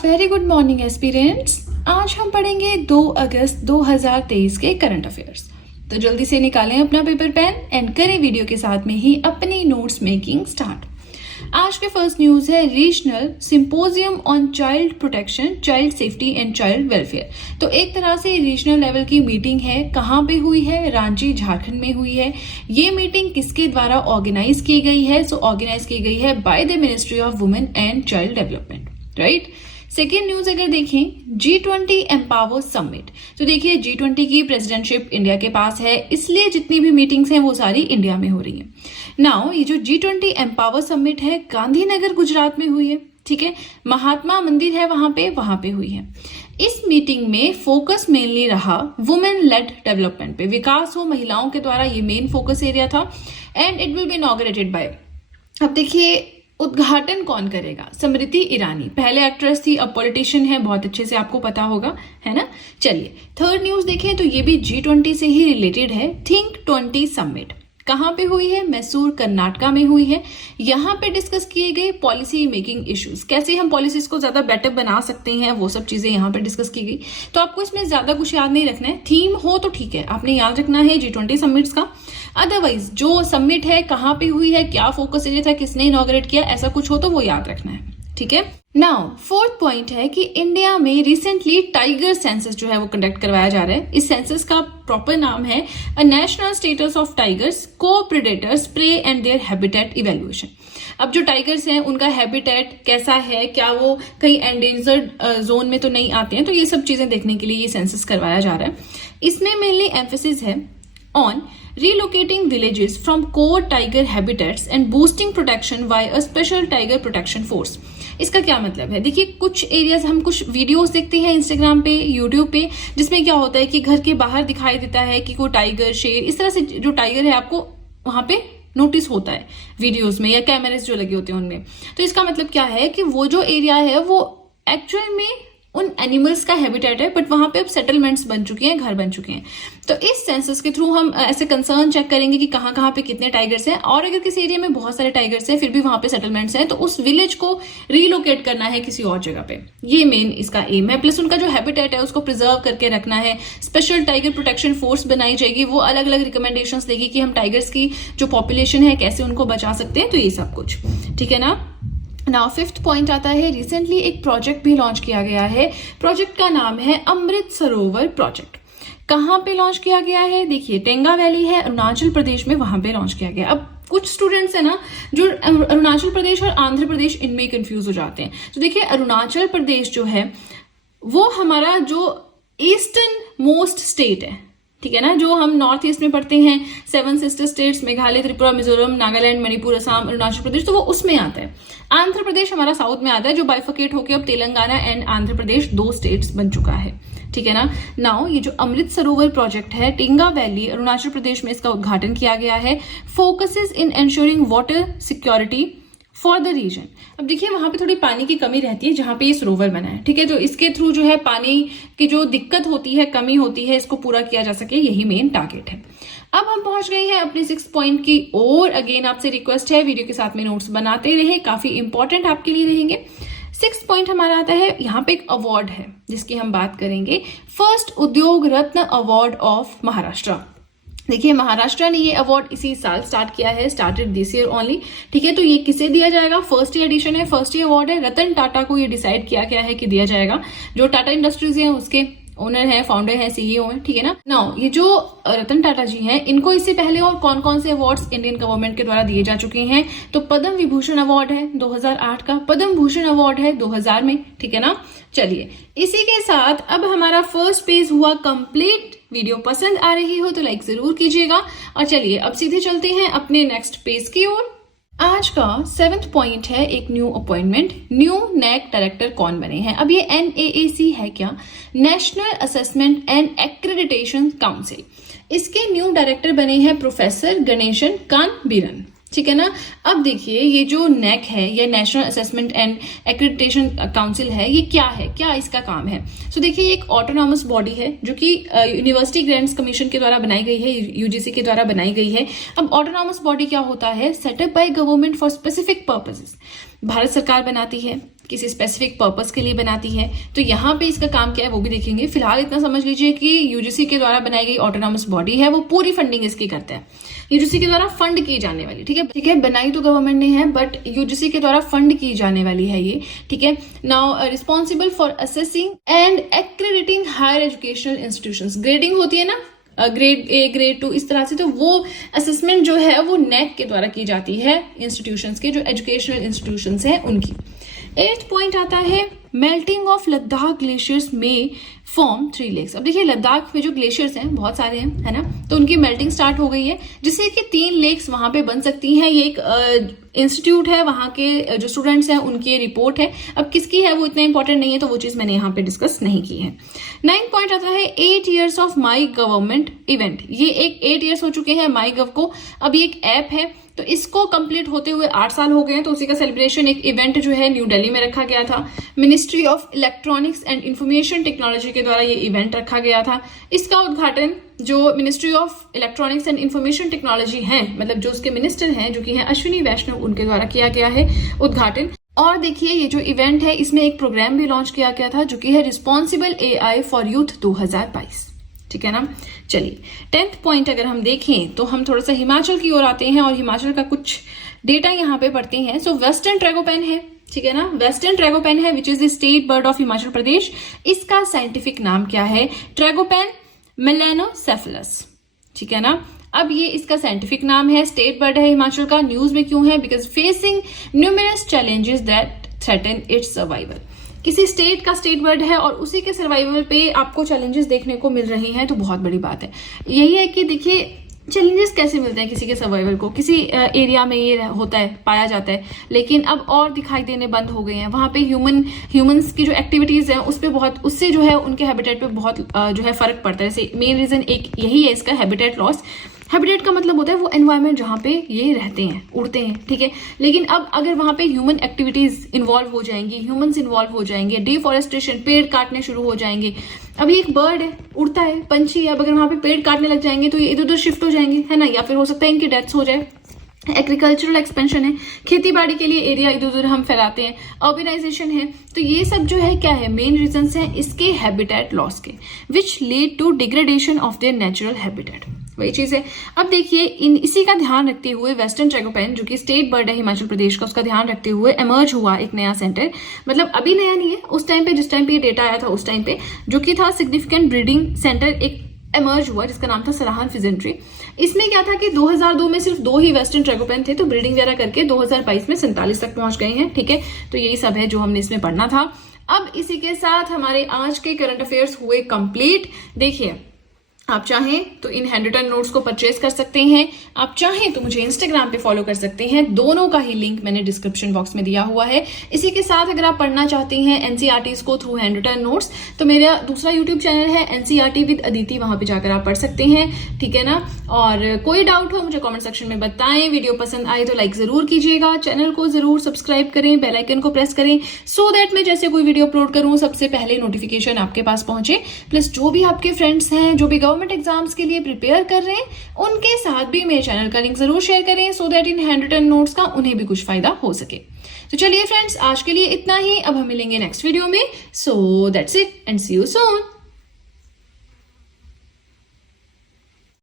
Very good morning aspirants. आज हम पढ़ेंगे 2 अगस्त 2023 के करंट अफेयर्स। तो जल्दी से निकालें अपना पेपर पेन एंड करें वीडियो के साथ में ही अपनी नोट्स मेकिंग स्टार्ट। आज के फर्स्ट न्यूज है regional symposium on child protection, child safety and child welfare. तो एक तरह से रीजनल लेवल की मीटिंग है। कहाँ पे हुई है? रांची, झारखंड में हुई है। ये मीटिंग किसके द्वारा ऑर्गेनाइज की गई है? ऑर्गेनाइज की गई है by the ministry of women and child development, right. Second news अगर देखें, G20 एम्पावर समिट। तो देखिए G20 की प्रेसिडेंटशिप इंडिया के पास है, इसलिए जितनी भी मीटिंग्स हैं वो सारी इंडिया में हो रही हैं। नाउ ये जो G20 एम्पावर समिट है गांधीनगर गुजरात में हुई है, ठीक है। महात्मा मंदिर है वहां पे हुई है। इस मीटिंग में फोकस मेनली रहा वुमेन लेड डेवलपमेंट पे, विकास हो महिलाओं के द्वारा, ये मेन फोकस एरिया था। And it will be inaugurated bye, अब देखिए उद्घाटन कौन करेगा? स्मृति ईरानी, पहले एक्ट्रेस थी, अब पॉलिटिशियन है, बहुत अच्छे से आपको पता होगा, है ना। चलिए थर्ड न्यूज देखें तो ये भी G20 से ही रिलेटेड है। थिंक 20 समिट कहाँ पे हुई है? मैसूर, कर्नाटका में हुई है। यहाँ पे डिस्कस किए गए पॉलिसी मेकिंग इश्यूज, कैसे हम पॉलिसीज को ज्यादा बेटर बना सकते हैं, वो सब चीजें यहाँ पे डिस्कस की गई। तो आपको इसमें ज्यादा कुछ याद नहीं रखना है, थीम हो तो ठीक है, आपने याद रखना है G20 समिट्स का। अदरवाइज जो समिट है कहाँ पे हुई है, क्या फोकस एरिया था, किसने इनॉग्रेट किया, ऐसा कुछ हो तो वो याद रखना है, ठीक है। नाउ फोर्थ पॉइंट है कि इंडिया में रिसेंटली टाइगर सेंसस जो है वो कंडक्ट करवाया जा रहा है। इस सेंसस का प्रॉपर नाम है a national status of tigers, co predators, prey and their habitat evaluation. अब जो टाइगर्स हैं उनका हैबिटेट कैसा है, क्या वो कहीं एंडेंजर्ड जोन में तो नहीं आते हैं, तो ये सब चीजें देखने के लिए ये सेंसस करवाया जा रहा है। इसमें मेनली एम्फेसिस है on relocating villages from core tiger habitats and boosting protection by a special tiger protection force। इसका क्या मतलब है? देखिए कुछ एरियाज, हम कुछ वीडियोस देखते हैं इंस्टाग्राम पे, यूट्यूब पे, जिसमें क्या होता है कि घर के बाहर दिखाई देता है कि कोई टाइगर, शेर, इस तरह से जो टाइगर है आपको वहां पे नोटिस होता है वीडियोस में या कैमरेज जो लगे होते हैं उनमें। तो इसका मतलब क्या है कि वो जो एरिया है वो एक्चुअल में उन एनिमल्स का हैबिटेट है, बट वहां पे अब सेटलमेंट्स बन चुके हैं, घर बन चुके हैं। तो इस सेंसस के थ्रू हम ऐसे कंसर्न चेक करेंगे कि कहाँ कहाँ पे कितने टाइगर्स हैं, और अगर किसी एरिया में बहुत सारे टाइगर्स हैं फिर भी वहां पे सेटलमेंट्स हैं तो उस विलेज को रीलोकेट करना है किसी और जगह पे, ये मेन इसका एम है। प्लस उनका जो हैबिटेट है उसको प्रिजर्व करके रखना है। स्पेशल टाइगर प्रोटेक्शन फोर्स बनाई जाएगी, वो अलग अलग रिकमेंडेशंस देगी कि हम टाइगर्स की जो पॉपुलेशन है कैसे उनको बचा सकते हैं, तो ये सब कुछ, ठीक है ना। नाउ फिफ्थ पॉइंट आता है, रिसेंटली एक प्रोजेक्ट भी लॉन्च किया गया है। प्रोजेक्ट का नाम है अमृत सरोवर प्रोजेक्ट। कहाँ पे लॉन्च किया गया है? देखिए टेंगा वैली है अरुणाचल प्रदेश में, वहां पे लॉन्च किया गया। अब कुछ स्टूडेंट्स है ना जो अरुणाचल प्रदेश और आंध्र प्रदेश इनमें कंफ्यूज हो जाते हैं। तो देखिए अरुणाचल प्रदेश जो है वो हमारा जो ईस्टर्न मोस्ट स्टेट है, ठीक है ना, जो हम नॉर्थ ईस्ट में पढ़ते हैं, 7 सिस्टर स्टेट्स, मेघालय, त्रिपुरा, मिजोरम, नागालैंड, मणिपुर, असम, अरुणाचल प्रदेश, तो वो उसमें आता है। आंध्र प्रदेश हमारा साउथ में आता है, जो बाइफिकेट होकर अब तेलंगाना एंड आंध्र प्रदेश 2 स्टेट्स बन चुका है, ठीक है ना। नाउ ये जो अमृत सरोवर प्रोजेक्ट है टेंगा वैली अरुणाचल प्रदेश में, इसका उद्घाटन किया गया है। Focuses in ensuring water security for the region. अब देखिए वहां पे थोड़ी पानी की कमी रहती है जहां पे ये सरोवर बना है, ठीक है। तो इसके थ्रू जो है पानी की जो दिक्कत होती है, कमी होती है, इसको पूरा किया जा सके, यही मेन टारगेट है। अब हम पहुंच गए हैं अपने 6 पॉइंट की ओर। अगेन आपसे रिक्वेस्ट है वीडियो के साथ में नोट्स बनाते रहे, काफी इंपॉर्टेंट आपके लिए रहेंगे। 6 पॉइंट हमारा आता है, यहाँ पे एक अवार्ड है जिसकी हम बात करेंगे, फर्स्ट उद्योग रत्न अवार्ड ऑफ महाराष्ट्र। देखिए महाराष्ट्र ने ये अवार्ड इसी साल स्टार्ट किया है, स्टार्टेड दिस ईयर ओनली, ठीक है। तो ये किसे दिया जाएगा? फर्स्ट ईयर एडिशन है, फर्स्ट ईयर अवार्ड है। रतन टाटा को ये डिसाइड किया गया है कि दिया जाएगा, जो टाटा इंडस्ट्रीज है उसके ओनर है, फाउंडर है, सीईओ है, ठीक है ना। नाउ ये जो रतन टाटा जी हैं, इनको इससे पहले और कौन कौन से अवार्ड्स इंडियन गवर्नमेंट के द्वारा दिए जा चुके हैं? तो पद्म विभूषण अवार्ड है 2008 का, पद्म भूषण अवार्ड है 2000 में, ठीक है ना। चलिए इसी के साथ अब हमारा फर्स्ट पेज हुआ कंप्लीट। वीडियो पसंद आ रही हो तो लाइक जरूर कीजिएगा, और चलिए अब सीधे चलते हैं अपने नेक्स्ट पेज की ओर। आज का 7th पॉइंट है एक new appointment. New NAAC director कौन बने हैं? अब ये NAAC है क्या? National assessment and accreditation council. इसके न्यू डायरेक्टर बने हैं प्रोफेसर गणेशन कानबीरन, ठीक है ना। अब देखिए ये जो नैक है, ये national assessment and accreditation council है, ये क्या है, क्या इसका काम है? सो देखिए ये एक ऑटोनॉमस बॉडी है जो कि यूनिवर्सिटी ग्रांट्स कमीशन के द्वारा बनाई गई है, UGC के द्वारा बनाई गई है। अब ऑटोनॉमस बॉडी क्या होता है? Setup by government for specific purposes. Bharat सरकार बनाती है, किसी स्पेसिफिक पर्पस के लिए बनाती है। तो यहाँ पे इसका काम क्या है वो भी देखेंगे। फिलहाल इतना समझ लीजिए कि यूजीसी के द्वारा बनाई गई ऑटोनॉमस बॉडी है, वो पूरी फंडिंग इसकी करता है, यूजीसी के द्वारा फंड की जाने वाली। ठीक है, बनाई तो गवर्नमेंट ने है बट यूजीसी के द्वारा फंड की जाने वाली है ये। ठीक है, now responsible for assessing and accrediting higher educational institutions. Grading होती है ना, ग्रेड ए, ग्रेड 2, इस तरह से, तो वो असेसमेंट जो है वो नेक के द्वारा की जाती है इंस्टीट्यूशंस के, जो एजुकेशनल इंस्टीट्यूशंस हैं उनकी। 8th पॉइंट आता है मेल्टिंग ऑफ लद्दाख ग्लेशियर्स में फॉर्म 3 लेक्स। अब देखिए लद्दाख में जो ग्लेशियर्स हैं बहुत सारे हैं, है ना, तो उनकी मेल्टिंग स्टार्ट हो गई है जिससे कि 3 लेक्स वहां पे बन सकती हैं। ये एक इंस्टीट्यूट है, वहां के जो स्टूडेंट्स हैं उनकी रिपोर्ट है। अब किसकी है वो इतना इंपॉर्टेंट नहीं है, तो वो चीज मैंने यहाँ पे डिस्कस नहीं की है। 9th पॉइंट आता है 8 years of my government event. ये एक 8 years हो चुके हैं माई गव को। अब ये एक ऐप है, तो इसको कंप्लीट होते हुए 8 साल हो गए हैं, तो उसी का सेलिब्रेशन एक इवेंट जो है न्यू दिल्ली में रखा गया था। Ministry of electronics and information technology के द्वारा ये इवेंट रखा गया था। इसका उद्घाटन जो ministry of electronics and information technology हैं, मतलब जो उसके मिनिस्टर हैं जो कि हैं अश्विनी वैष्णव, उनके द्वारा किया गया है उद्घाटन। और देखिए ये जो इवेंट है इसमें एक प्रोग्राम भी लॉन्च किया गया था जो कि है रिस्पॉन्सिबल AI फॉर यूथ 2022। ठीक है ना। चलिए 10th पॉइंट अगर हम देखें तो हम थोड़ा सा हिमाचल की ओर आते हैं और हिमाचल का कुछ डेटा यहाँ पे पढ़ते हैं। सो वेस्टर्न ट्रैगोपैन है, ठीक है ना, वेस्टर्न ट्रैगोपैन है which is the state bird of Himachal Pradesh. इसका साइंटिफिक नाम क्या है? Tragopan melanocephalus. ठीक है ना। अब ये इसका साइंटिफिक नाम है, स्टेट बर्ड है हिमाचल का। न्यूज में क्यों है? Because facing numerous challenges that threaten it's survival. किसी स्टेट का स्टेट बर्ड है और उसी के सर्वाइवल पे आपको चैलेंजेस देखने को मिल रहे हैं, तो बहुत बड़ी बात है। यही है कि देखिए चैलेंजेस कैसे मिलते हैं किसी के सर्वाइवल को, किसी एरिया में ये होता है, पाया जाता है, लेकिन अब और दिखाई देने बंद हो गए हैं। वहां पे ह्यूमंस की जो एक्टिविटीज है उस पे बहुत, उससे जो है उनके हैबिटेट पे बहुत जो है फर्क पड़ता है। जैसे मेन रीजन एक यही है इसका, हैबिटेट लॉस। हैबिटेट का मतलब होता है वो एनवायरनमेंट जहाँ पे ये रहते हैं, उड़ते हैं, ठीक है। लेकिन अब अगर वहां पे ह्यूमन एक्टिविटीज इन्वॉल्व हो जाएंगी, ह्यूमंस इन्वॉल्व हो जाएंगे, डिफॉरेस्टेशन, पेड़ काटने शुरू हो जाएंगे। अब ये एक बर्ड है, उड़ता है, पंछी है, अब अगर वहां पे पेड़ काटने लग जाएंगे तो ये इधर उधर शिफ्ट हो जाएंगे, है ना, या फिर हो सकता है इनकी डेथ्स हो जाए। एग्रीकल्चरल एक्सपेंशन है, खेती बाड़ी के लिए एरिया इधर उधर हम फैलाते हैं, अर्बनाइजेशन है, तो ये सब जो है क्या है, मेन रीजंस हैं इसके हैबिटेट लॉस के, which lead to degradation of their natural habitat. वही चीज है। अब देखिए इसी का ध्यान रखते हुए वेस्टर्न ट्रैगोपैन जो कि स्टेट बर्ड है हिमाचल प्रदेश का, उसका ध्यान रखते हुए एमर्ज हुआ एक नया सेंटर। मतलब अभी नया नहीं है, उस टाइम पे, जिस टाइम पे ये डेटा आया था उस टाइम पे, जो कि था सिग्निफिकेंट ब्रीडिंग सेंटर, एक एमर्ज हुआ जिसका नाम था सराहन फिजेंट्री। इसमें क्या था कि 2002 में सिर्फ 2 ही वेस्टर्न ट्रैगोपैन थे, तो ब्रीडिंग वगैरह करके 2022 में 47 तक पहुंच गए हैं। ठीक है, तो यही सब है जो हमने इसमें पढ़ना था। अब इसी के साथ हमारे आज के करंट अफेयर्स हुए कंप्लीट। देखिए आप चाहें तो इन हैंड रिटन नोट्स को परचेज कर सकते हैं, आप चाहें तो मुझे इंस्टाग्राम पे फॉलो कर सकते हैं, दोनों का ही लिंक मैंने डिस्क्रिप्शन बॉक्स में दिया हुआ है। इसी के साथ अगर आप पढ़ना चाहते हैं एनसीईआरटीज को थ्रू हैंड रिटन नोट्स, तो मेरा दूसरा यूट्यूब चैनल है एनसीईआरटी विद अदिति, वहां पे जाकर आप पढ़ सकते हैं। ठीक है ना। और कोई डाउट हो मुझे कॉमेंट सेक्शन में बताएं। वीडियो पसंद आए तो लाइक जरूर कीजिएगा, चैनल को जरूर सब्सक्राइब करें, बेल आइकन को प्रेस करें, सो दैट मैं जैसे कोई वीडियो अपलोड करूं सबसे पहले नोटिफिकेशन आपके पास पहुंचे। प्लस जो भी आपके फ्रेंड्स हैं जो भी गवर्नमेंट एग्जाम्स के लिए प्रिपेयर कर रहे हैं, उनके साथ भी मेरे चैनल का लिंक जरूर शेयर करें, so that in hand written notes का उन्हें भी कुछ फायदा हो सके। तो चलिए फ्रेंड्स, आज के लिए इतना ही। अब हम मिलेंगे नेक्स्ट वीडियो में। So that's it and see you soon.